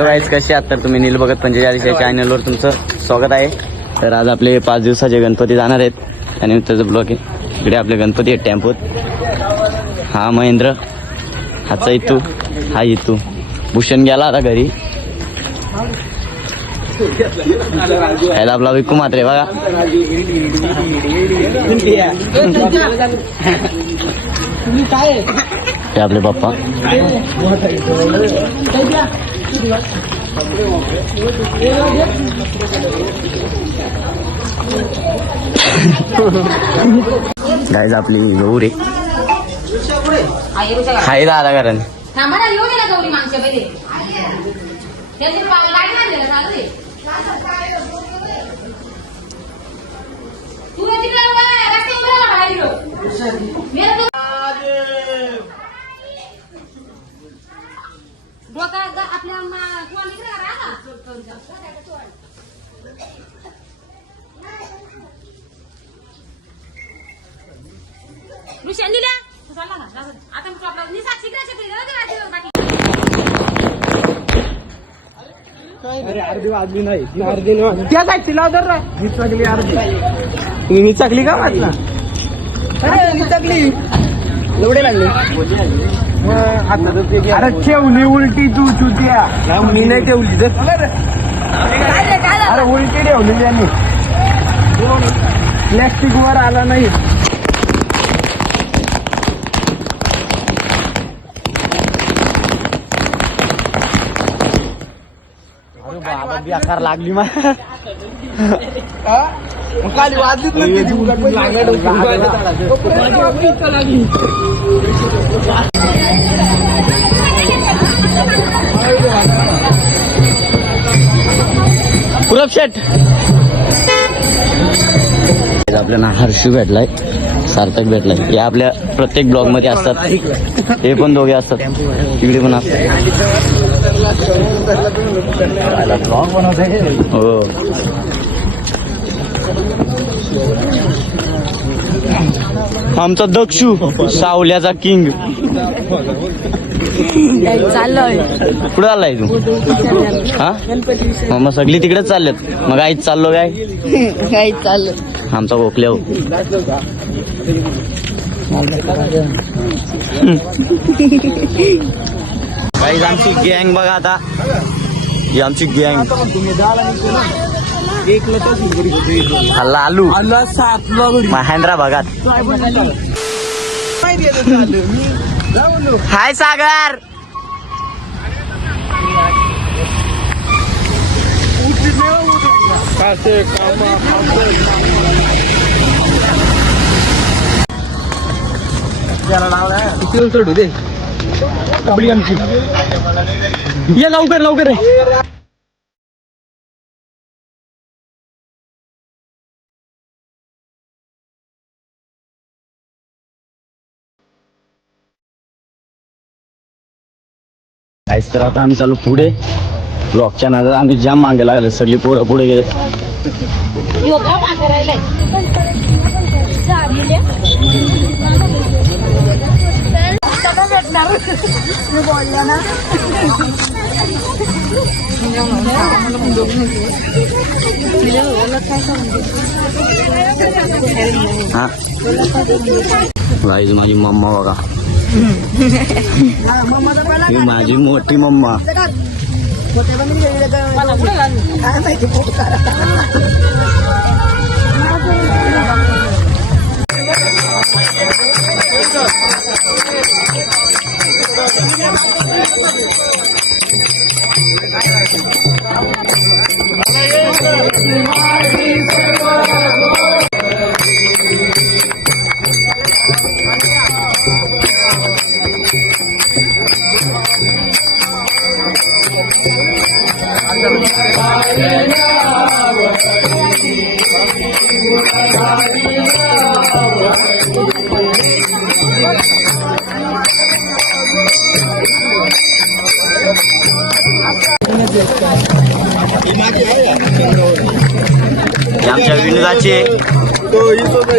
Hello guys कसे आहात? तर तुम्ही नील बघत पंचेचाळीस या चॅनलवर तुमचं स्वागत आहे. तर आज आपले पाच दिवसाचे गणपती जाणार आहेत. त्यानिमित्ताचं ब्लॉग आहे. इकडे आपले गणपती आहेत टेम्पोत. हा महेंद्र हाचा इतू हा इतू. भूषण गेला आता घरी. ह्याला आपला विकू मात्रे बघा. हे आपले पप्पा. गायज आपली गौरी हाय दादा कारण थांबा ना डोका आपल्या मा- किंवा इकडे राहा ना. मी शेंडीला तू चालला ना जाऊ दे. आता मी तुला आपला- मी साक्षी काय शिकली जाऊ दे रात्री बाकी त्या काय तिला. मी चाकली अर्धी. मी चाकली का अरे मी चाकली एवढे लागले. अरे ठेवली उलटी तू चुत्या मी नाही ठेवली तर अरे उलटी ठेवलेली आम्ही प्लॅस्टिक वर आला नाही. बेकार लागली मा खाली वाजलीच नाही पुरब शेट आपल्याला हर्षू भेटलाय सार्थक भेटलाय. हे आपल्या प्रत्येक ब्लॉगमध्ये असतात. हे पण दोघे असतात. तिकडे पण असतात. हो. आमचा दक्षू सावल्याचा किंग. चाललोय. कुठं आलाय तू? हा? मग सगळी तिकडेच चाललेत मग आईच चाललो काय? काही चाललं आमचा गोखल्या काही आमची गँग बघा आता. ही आमची गँग. हल्ला लालू. आला महेंद्रा भागात. हाय सागर. सोडू दे लवकर लवकर काहीच तर आता आम्ही चालू पुढे. ब्लॉकच्या नादात आम्ही जाम मागे लागले सगळी पोरं पुढे गेले. राहिलाय हा. गाईज माझी मम्मा बघा. ही माझी मोठी मम्मा. आमच्या विनोदाचे तो इथं तो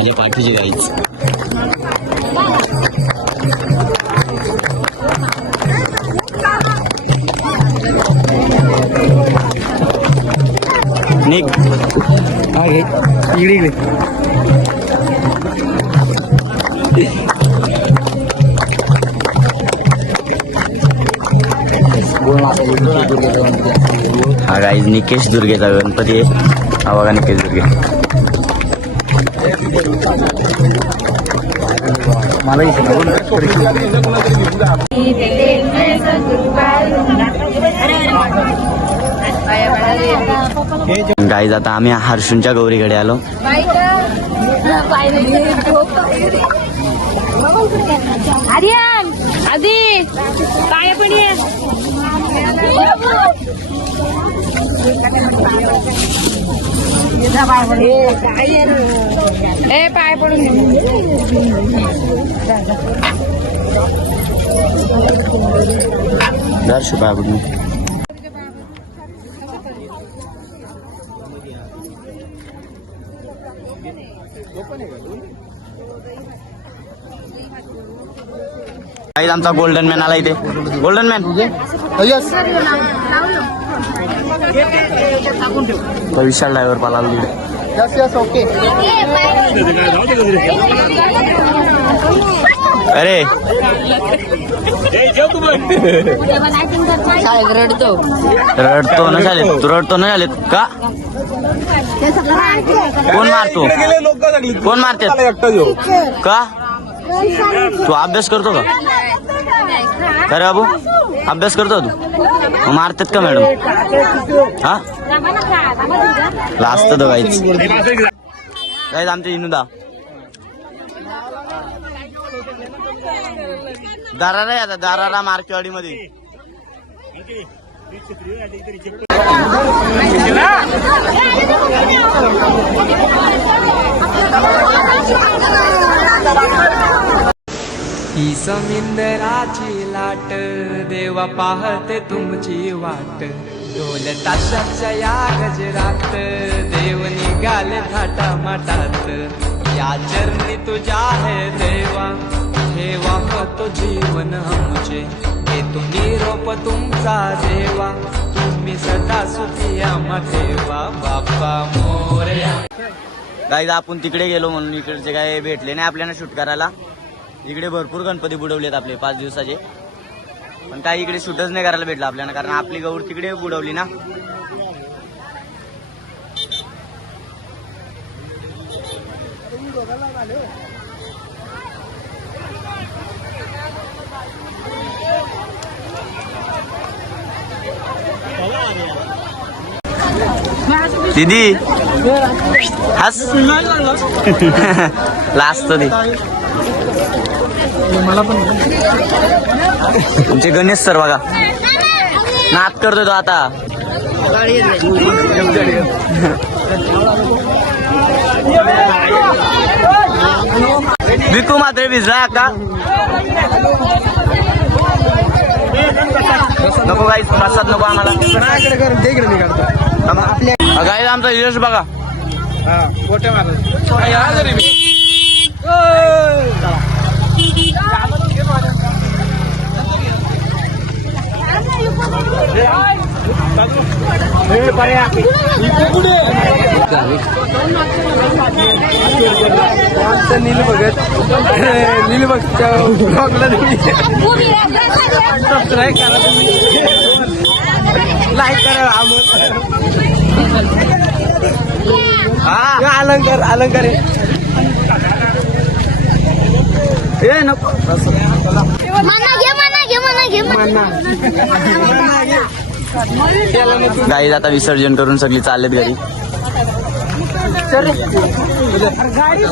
माझ्या पाठीची गाईच निक हा घे. इकडे इकडे. हा गाईज निकेश दुर्गेचा गणपती आहे. हा बघा निकेश दुर्गे. गाईज आता आम्ही हर्षूंच्या गौरीकडे आलो. आर्यन आधी पाय पण ए पाय पडून दर्श बाबू गाईज आमचा गोल्डन मॅन आला इथे गोल्डन मॅन यस तो विशाल ड्रायव्हर पाला तिकडे यस यस ओके अरे. रडतो. रडतो न झाले. तू रडतो न झाले का? कोण मारतो? कोण मारते? का? तू अभ्यास करतो का? का रे बाबू. अभ्यास करतो तू? मारतात का मॅडम? हा? लास्ट तो गाईच गाईच आमच्या इनुदा दारारा आता दारारा मार्केवाडी मध्ये ही समिंदराची लाट देवा पाहते तुमची वाट. ढोल ताशाच्या या गजरात देव निघाले थाटा माटात या चरणी तुझ्या आहे देवा ठेवा तो जीवन आमचे. हे तू निरोप तुमचा देवा तुम्ही सदा सुखिया मठेवा बाप्पा मोरया. गाईज आपण तिकडे गेलो म्हणून इकडचे काय भेटले नाही आपल्याला शूट करायला. इकडे भरपूर गणपती बुडवलेत आपले पाच दिवसाचे. पण काही इकडे शूटच नाही करायला भेटलं आपल्याला कारण आपली गौर तिकडे बुडवली ना. दीदी. हस. लास्ट पण तुमचे गणेश सर बघा. नात करतोय तो आता. विकू मात्र भिजला का? नको गाईस प्रसाद नको आम्हाला. इकडे गाईस आमचा यश बघा. हा नील बघत. नील बघत. ब्लॉगला सबस्क्राईब करा लाईक करा हा अलंकार अलंकार. ए नको मना घे मना घे मना घे मना. मना घे. त्याला नको. गाईज आता विसर्जन करून सगळी चाललेत घरी गाडी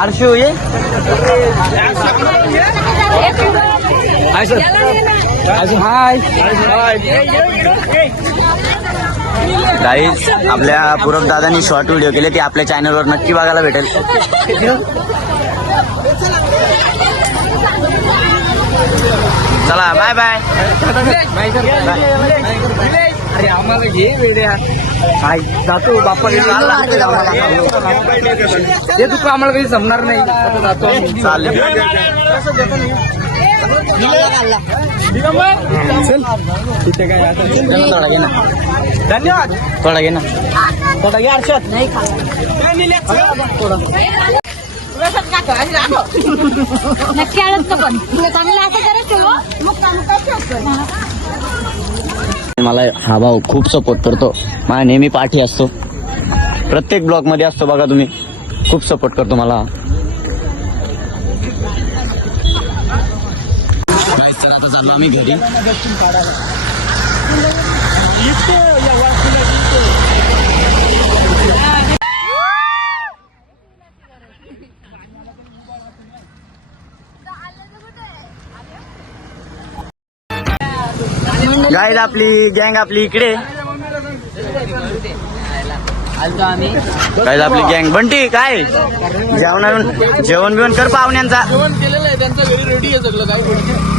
आरशू ये गाईज आपल्या पूरब दादांनी शॉर्ट व्हिडिओ केले ते आपल्या चॅनलवर नक्की बघायला भेटेल. चला बाय बाय अरे आम्हाला घे वेड्या काय जातो बाप्पा हे तू आम्हाला काही जमणार नाही. जातो. चालेल. चल तिथे काय आता थोडा घे ना धन्यवाद थोडा घे ना थोडा घ्या हर्षद नक्की आळत पण चांगलं असं करायचं मग काम मला हा भाऊ खूप सपोर्ट करतो. माझ्या नेहमी पाठी असतो. प्रत्येक ब्लॉगमध्ये असतो बघा तुम्ही. खूप सपोर्ट करतो मला. चाललो आम्ही घरी. गाईज आपली गँग आपली इकडे. काय आपली गँग बंटी काय? जेवण जेवण बिवण कर पाहुण्यांचा. केलेलं आहे त्यांच्या घरी रेडी आहे सगळं. काय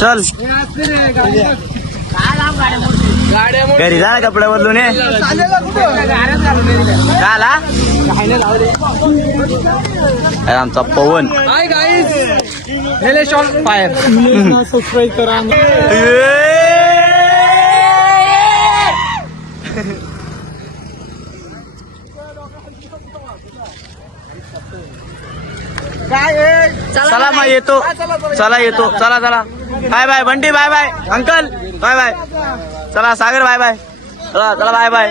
चल. घरी जा कपडे बदलून ये का आला आमचा पवन. हाय गाईज हेलेश ऑन फायर सबस्क्राईब करा चला मग येतो. चला येतो. चला चला. Bye bye. Bunty bye bye. Uncle bye bye. चला सागर बाय बाय. चला चला बाय बाय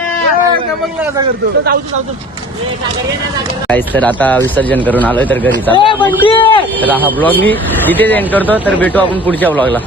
काहीच तर आता विसर्जन करून आलोय तर घरी. तर हा ब्लॉग मी इथेच एंड करतो. तर भेटू आपण पुढच्या ब्लॉगला